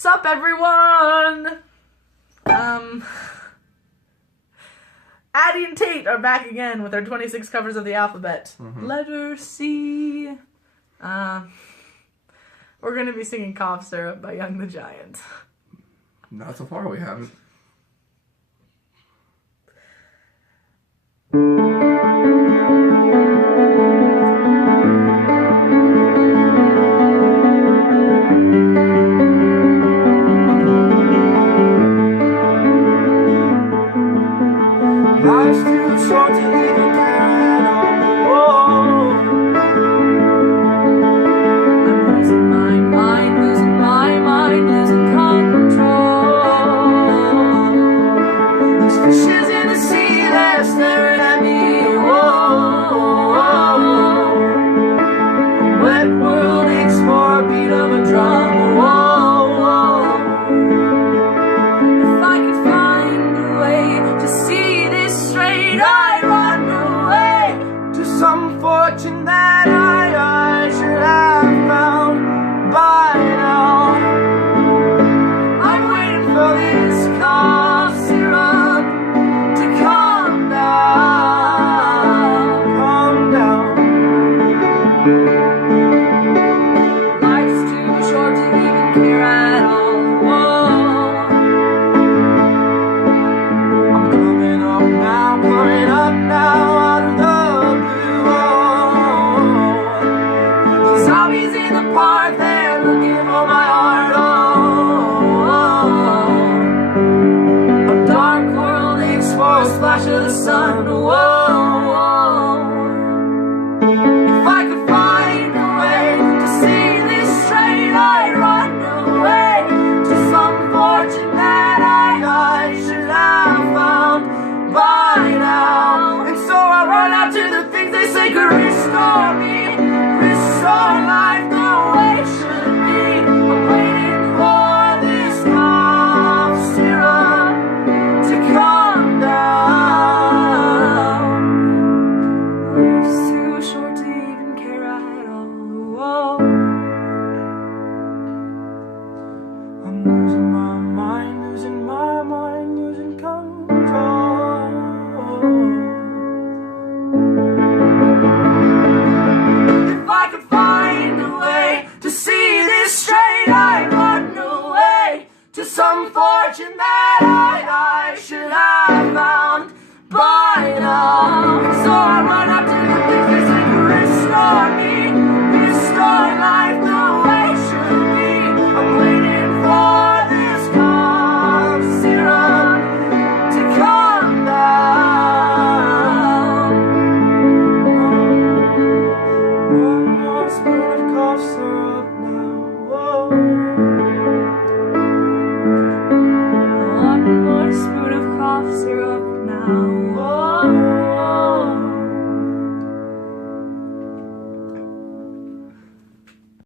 Sup, everyone? Addie and Tate are back again with our 26 covers of the alphabet. Letter C. We're gonna be singing Cough Syrup by Young the Giant. Not so far, we haven't. Life's too short to even care at all. I'm losing my mind, losing my mind, losing control. There's fishes in the sea, they're staring at me. Whoa. Wet world aches for a beat of a drum. Whoa. If I could find a way to see this straight, I'd run away. To some fortune that I should have found by now. I'm waiting for this cough syrup to calm down. Calm down. Life's too short to even care at all. I'm coming up now out of the blue. These zombies in the park, they're looking for my heart. A dark world aches for a splash of the sun. If I could find a way to see this straight, I'd run away to some fortune that I should have found by now. And so I run out to the things they say could restore me, restore life the way it should be. I'm waiting for this cough syrup to calm down. Life's too short to even care at all. I'm losing my mind, losing control. If I could find a way to see this straight, I'd run away to some fortune that I